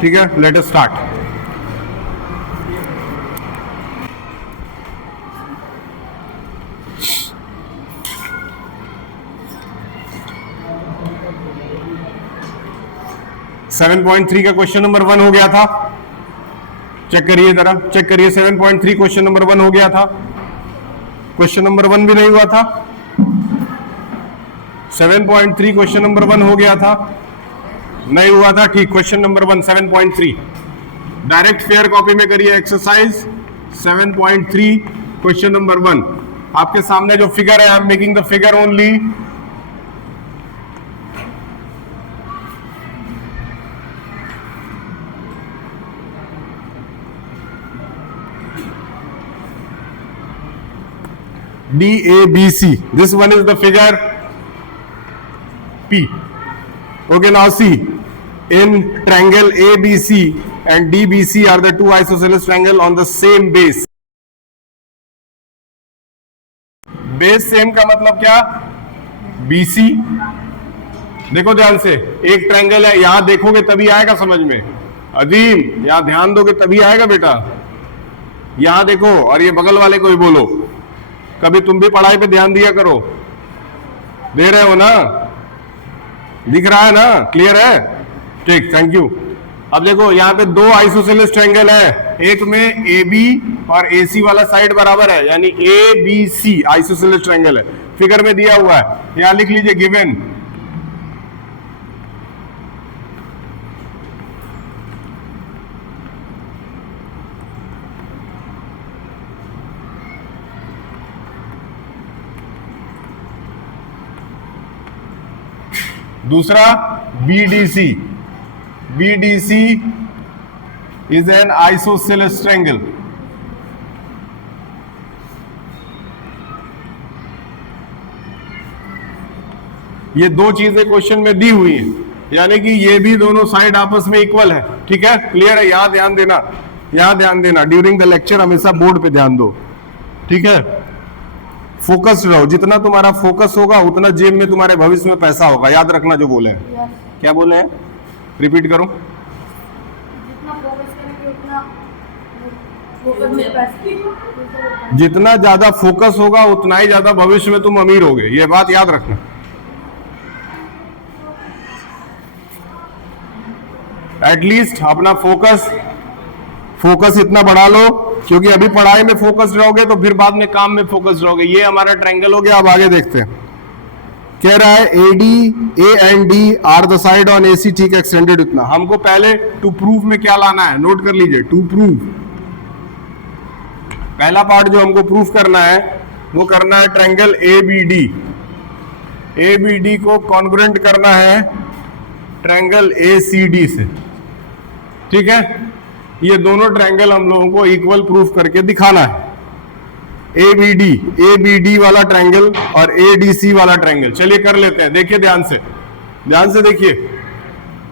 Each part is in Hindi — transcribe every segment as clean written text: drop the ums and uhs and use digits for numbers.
ठीक है, let us start. Seven point three का क्वेश्चन नंबर 1 हो गया था। चेक करिए जरा, चेक करिए। 7.3 क्वेश्चन नंबर 1 हो गया था। क्वेश्चन नंबर 1 भी नहीं हुआ था। 7.3 क्वेश्चन नंबर 1 हो गया था, नहीं हुआ था। ठीक, question number 1 7.3 direct fair copy में करिए एक्सरसाइज 7.3 क्वेश्चन नंबर 1। आपके सामने जो फिगर है, I am making the figure only. DABC. This one is the figure P. Okay, now see, in triangle ABC and DBC are the two isosceles triangle on the same base. Base same का मतलब क्या? BC. देखो ध्यान से, एक ट्रायंगल है, यहां देखोगे तभी आएगा समझ में। अजीम, यहां ध्यान दोगे तभी आएगा बेटा। यहां देखो और ये बगल वाले को ही बोलो। कभी तुम भी पढ़ाई पे ध्यान दिया करो। दे रहे हो ना? दिख रहा है ना? क्लियर है? ठीक, थैंक यू। अब देखो यहाँ पे दो आइसोसेलेस ट्रायंगल है, एक में AB और AC वाला साइड बराबर है, यानी ABC आइसोसेलेस ट्रायंगल है। फिगर में दिया हुआ है, यहाँ लिख लीजिए गिवन। दूसरा BDC. BDC is an isosceles triangle. ये दो चीजें क्वेश्चन में दी हुई हैं, यानी कि ये भी दोनों साइड आपस में इक्वल है। ठीक है, क्लियर है? यहां ध्यान देना, यहां ध्यान देना। ड्यूरिंग द लेक्चर हमेशा बोर्ड पे ध्यान दो, ठीक है? फोकस रहो, जितना तुम्हारा फोकस होगा उतना जेब में तुम्हारे भविष्य में पैसा होगा। याद रखना जो बोले हैं। क्या बोले हैं? रिपीट करो। जितना ज्यादा फोकस होगा उतना ही ज्यादा भविष्य में तुम अमीर होगे, ये बात याद रखना। एटलीस्ट अपना फोकस इतना बढ़ा लो, क्योंकि अभी पढ़ाई में फोकस रहोगे तो फिर बाद में काम में फोकस रहोगे। ये हमारा ट्रायंगल हो गया। अब आगे देखते हैं। कह रहा है A and D are the side on AC, ठीक है, एक्सटेंडेड इतना। हमको पहले टू प्रूव में क्या लाना है, नोट कर लीजिए। टू प्रूव, पहला पार्ट जो हमको प्रूफ करना है वो करना है ट्रायंगल ABD। ABD को कॉन्ग्रुएंट करना है ट्रायंगल ACD से, ठीक है? ये दोनों ट्रायंगल हम लोगों को इक्वल प्रूफ करके दिखाना है। ABD वाला ट्रायंगल और ADC वाला ट्रायंगल। चलिए कर लेते हैं, देखिए ध्यान से देखिए।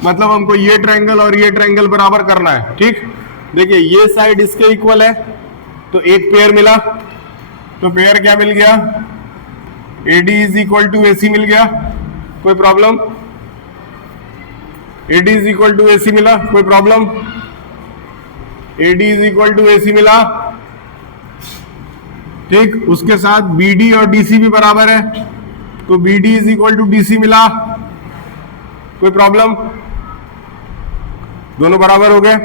मतलब हमको ये ट्रायंगल और ये ट्रायंगल बराबर करना है, ठीक? देखिए ये साइड इसके इक्वल है तो एक पेयर मिला, तो पेयर क्या मिल गया? AD is equal to AC मिल गया, कोई problem? AD is equal to AC मिला, कोई problem? AD is equal to AC मिला, ठीक। उसके साथ BD और DC भी बराबर है, तो BD is equal to DC मिला, कोई प्रॉब्लम? दोनों बराबर हो गए।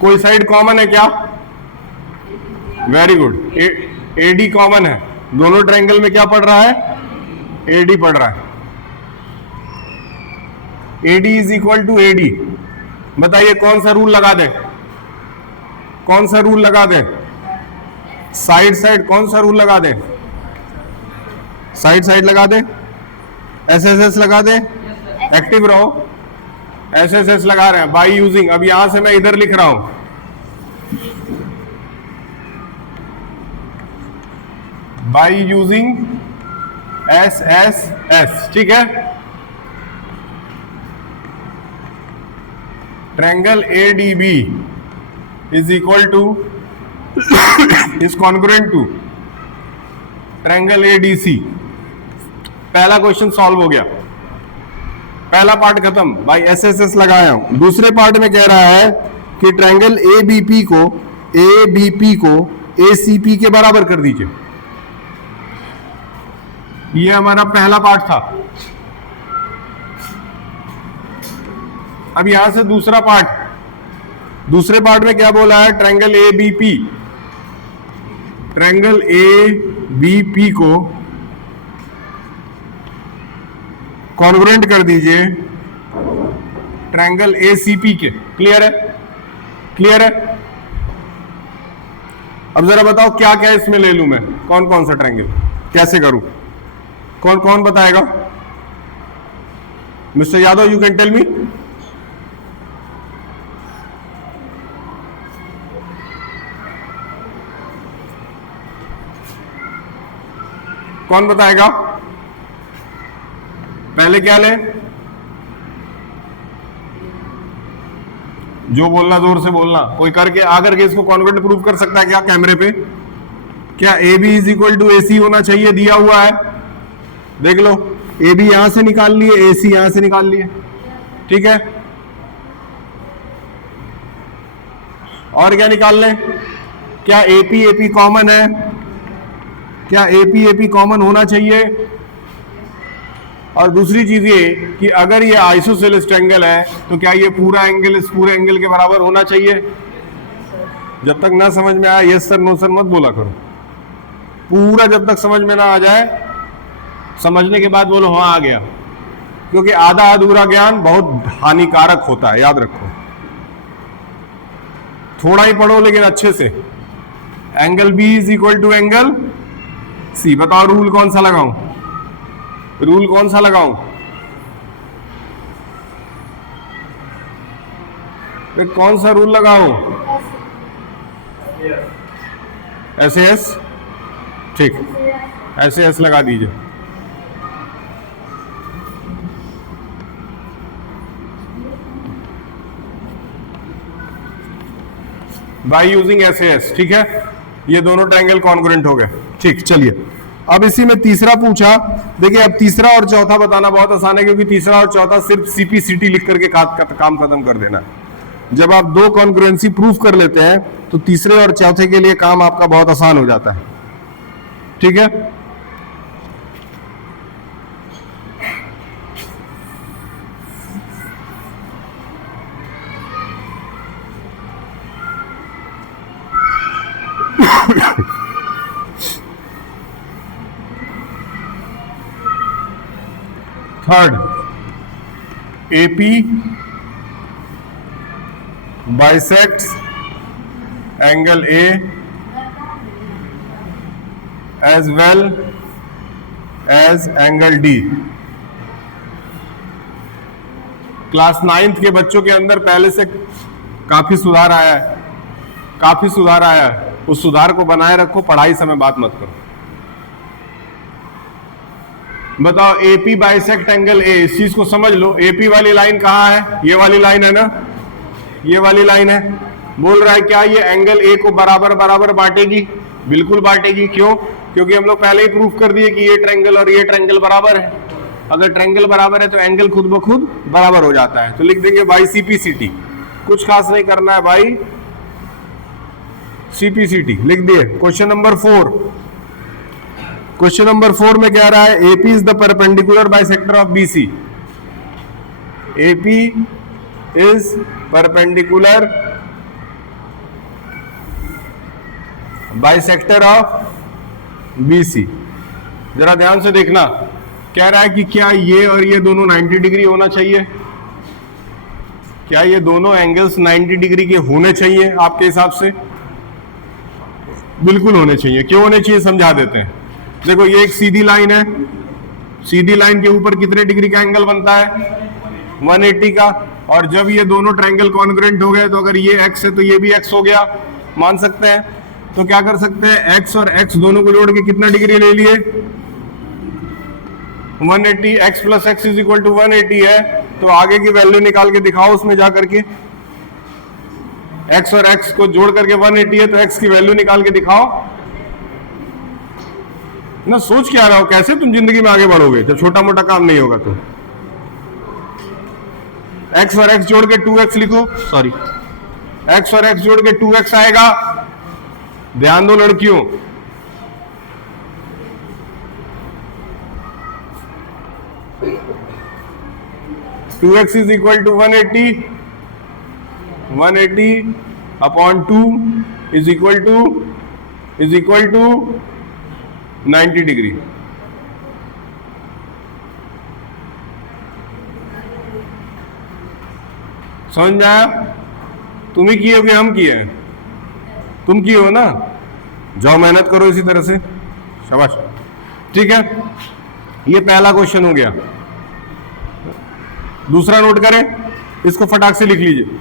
कोई साइड कॉमन है क्या? वेरी गुड, AD कॉमन है। दोनों ट्रायंगल में क्या पड़ रहा है? AD पड़ रहा है। AD is equal to AD। बताइए कौन सा रूल लगा दे? कौन सा रूल लगा दे? साइड कौन सा रूल लगा दे? साइड लगा दे, SSS लगा दे। एक्टिव रहो, SSS लगा रहे हैं बाय यूजिंग। अब यहां से मैं इधर लिख रहा हूं, बाय यूजिंग SSS, ठीक है? Triangle ADB is equal to is congruent to triangle ADC। पहला क्वेश्चन सॉल्व हो गया। पहला पार्ट खत्म भाई, एस लगाया हूं। दूसरे पार्ट में कह रहा है कि ट्रायंगल एबीपी को एसीपी के बराबर कर दीजिए। ये हमारा पहला पार्ट था। अब यहां से दूसरा पार्ट, दूसरे पार्ट में क्या बोला है, ट्रायंगल एबीपी को कॉन्ग्रुएंट कर दीजिए ट्रायंगल एसीपी के। क्लियर है? क्लियर है? अब जरा बताओ क्या क्या इसमें ले लूं मैं, कौन कौन सा ट्रायंगल, कैसे करूं, कौन कौन बताएगा? Mister Yadav, you can tell me. कौन बताएगा? पहले क्या ले, जो बोलना जोर से बोलना। कोई करके आकर के इसको कॉन्ग्रुएंट प्रूव कर सकता है क्या कैमरे पे? क्या A B is equal to A C होना चाहिए? दिया हुआ है, देख लो। ए बी यहां से निकाल लिए, ए सी यहां से निकाल लिए, ठीक है। और क्या निकाल लें? क्या एपी कॉमन है? क्या एपी कॉमन होना चाहिए? और दूसरी चीज ये कि अगर ये आइसोसेलेस ट्रायंगल है तो क्या ये पूरा एंगल इस पूरे एंगल के बराबर होना चाहिए? जब तक ना समझ में आया यस सर नो सर मत बोला करो। पूरा जब तक समझ में ना आ जाए, समझने के बाद बोलो हाँ आ गया, क्योंकि आधा अधूरा ज्ञान बहुत हानिकारक होता है, याद रखो। थोड़ा ही पढ़ो लेकिन अच्छे से। Angle B is equal to angle C. बताओ रूल कौन सा लगाऊं? रूल कौन सा लगाऊं? कौन सा रूल लगाऊं? एस, ठीक, एस लगा दीजिए। बाय यूजिंग एस, ठीक है। ये दोनों ट्रायंगल कॉन्ग्रुएंट हो गए, ठीक। चलिए अब इसी में तीसरा पूछा। देखिए अब तीसरा और चौथा बताना बहुत आसान है, क्योंकि तीसरा और चौथा सिर्फ सीपीसीटी लिख करके काम खत्म कर देना। जब आप दो कॉन्ग्रुएंसी प्रूफ कर लेते हैं तो तीसरे और चौथे के लिए काम आपका बहुत आसान हो जाता है, ठीक है। Third, AP bisects angle A as well as angle D। Class 9th के बच्चों के अंदर पहले से काफी सुधार आया है, काफी सुधार आया है। उस सुधार को बनाए रखो, पढ़ाई समय बात मत करो। बताओ AP बाइसेक्ट एंगल A, इस चीज को समझ लो। AP वाली लाइन कहाँ है? ये वाली लाइन है ना, ये वाली लाइन है। बोल रहा है क्या ये एंगल A को बराबर बराबर बांटेगी? बिल्कुल बांटेगी। क्यों? क्योंकि हम लोग पहले ही प्रूफ कर दिए कि ये ट्रायंगल और ये ट्रायंगल बराबर है। अगर ट्रायंगल बराबर है तो एंगल खुद ब खुद बराबर हो जाता है। तो लिख देंगे बाई CPCT। कुछ खास नहीं करना है भाई, CPCT लिख दिए। क्वेश्चन नंबर 4, क्वेश्चन नंबर 4 में कह रहा है AP is the perpendicular bisector of BC। AP is perpendicular bisector of BC। जरा ध्यान से देखना, कह रहा है कि क्या ये और ये दोनों 90 डिग्री होना चाहिए? क्या ये दोनों एंगल्स 90 डिग्री के होने चाहिए आपके हिसाब से? बिल्कुल होने चाहिए। क्यों होने चाहिए समझा देते हैं। देखो ये एक सीधी लाइन है, सीधी लाइन के ऊपर कितने डिग्री का एंगल बनता है? 180 का। और जब ये दोनों ट्रायंगल कॉन्ग्रुएंट हो गए तो अगर ये x है तो ये भी x हो गया, मान सकते हैं। तो क्या कर सकते हैं, x और x दोनों को जोड़ के कितना डिग्री ले लिए? 180। x plus x is equal to 180 है, तो आगे की वैल्यू निकाल के दिखाओ उसमें जा करके। x और x को जोड़ करके 180 है, तो x की वैल्यू निकाल के दिखाओ ना। सोच क्या रहा हो, कैसे तुम जिंदगी में आगे बढ़ोगे जब छोटा मोटा काम नहीं होगा तो? x और x जोड़ के 2x लिखो, सॉरी x और x जोड़ के 2x आएगा। ध्यान दो लड़कियों, 2x is equal to 180, 180 upon 2 is equal to 90 degree. समझ में आया? तुम ही किए हो कि हम किए हैं? तुम किए हो ना, जाओ मेहनत करो इसी तरह से, शाबाश। ठीक है, ये पहला क्वेश्चन हो गया। दूसरा नोट करें, इसको फटाक से लिख लीजिए।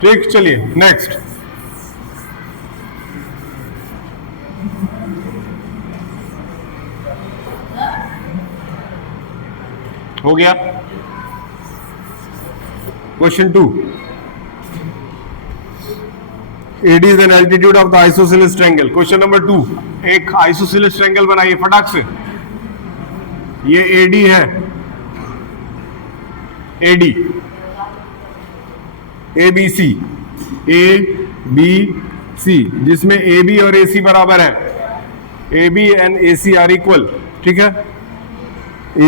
ठीक, चलिए नेक्स्ट। हो गया question 2। AD is an altitude of the isosceles triangle। Question number 2, एक आइसोसेलेस ट्रायंगल बनाइए फटाक से। ये AD है, AD ABC, ABC, जिसमें AB और AC बराबर है। AB and AC are equal, ठीक है,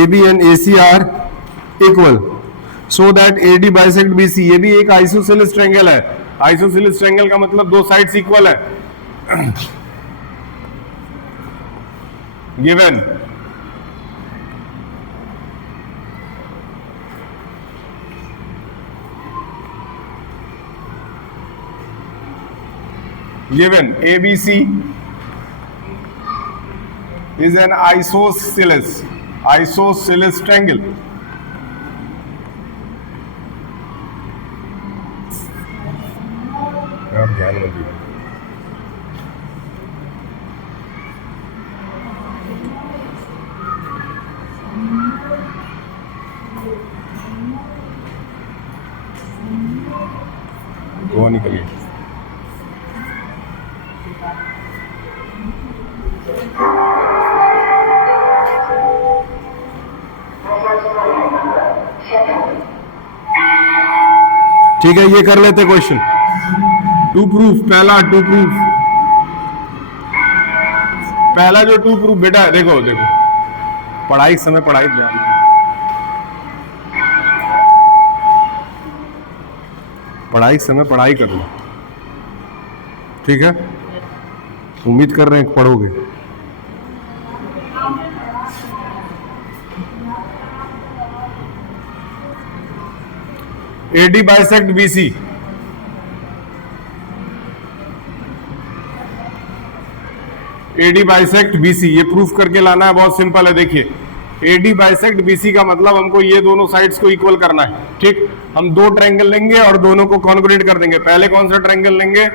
AB and AC are equal, so that AD bisect BC। ये भी एक आइसोसेलेस ट्रायंगल है। आइसोसेलेस ट्रायंगल का मतलब दो साइड्स इक्वल है। Given ABC is an isosceles triangle। आप ध्यान मत दीजिए। वो निकलिए। ठीक है, ये कर लेते क्वेश्चन। टू प्रूफ, पहला जो टू प्रूफ बेटा, देखो पढ़ाई के समय पढ़ाई ध्यान, पढ़ाई के समय पढ़ाई कर लो, ठीक है। उम्मीद कर रहे हैं कि पढ़ोगे। AD bisect BC। AD bisect BC, ये प्रूफ करके लाना है, बहुत सिंपल है। देखिए AD बाइसेक्ट BC का मतलब हमको ये दोनों साइड्स को इक्वल करना है, ठीक। हम दो ट्रायंगल लेंगे और दोनों को कॉन्ग्रुएंट कर देंगे। पहले कौन सा ट्रायंगल लेंगे?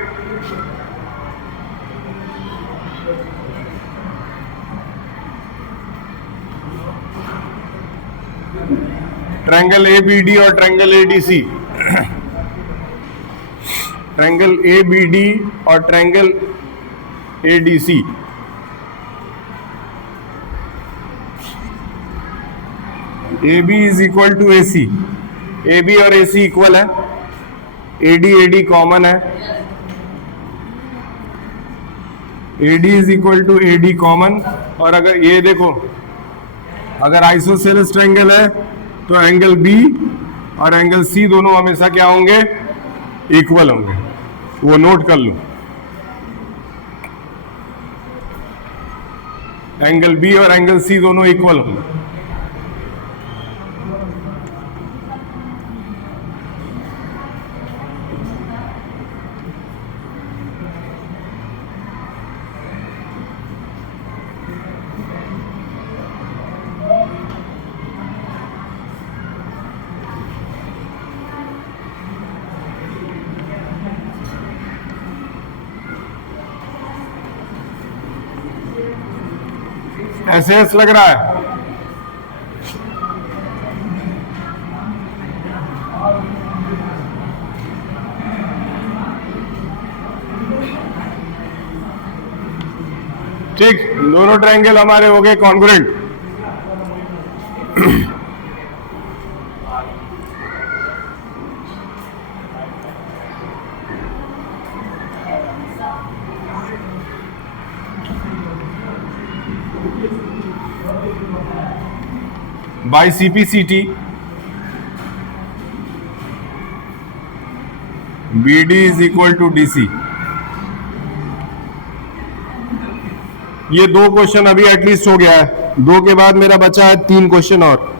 ट्रायंगल ABD और ट्रायंगल ADC, ट्रायंगल ABD और triangle ADC, AB is equal to AC, AB और AC इक्वल है, AD कॉमन है, AD is equal to AD common. और अगर ये देखो, अगर आइसोसेलेस ट्रायंगल है तो एंगल B और एंगल C दोनों हमेशा क्या होंगे, इक्वल होंगे, वो नोट कर लो। एंगल B और एंगल C दोनों इक्वल होंगे। ऐसे ऐसे लग रहा है, ठीक, दोनों ट्रायंगल हमारे हो गए congruent. By CPCT BD is equal to DC। ये 2 क्वेश्चन अभी एटलीस्ट हो गया है, 2 के बाद मेरा बचा है 3 क्वेश्चन और।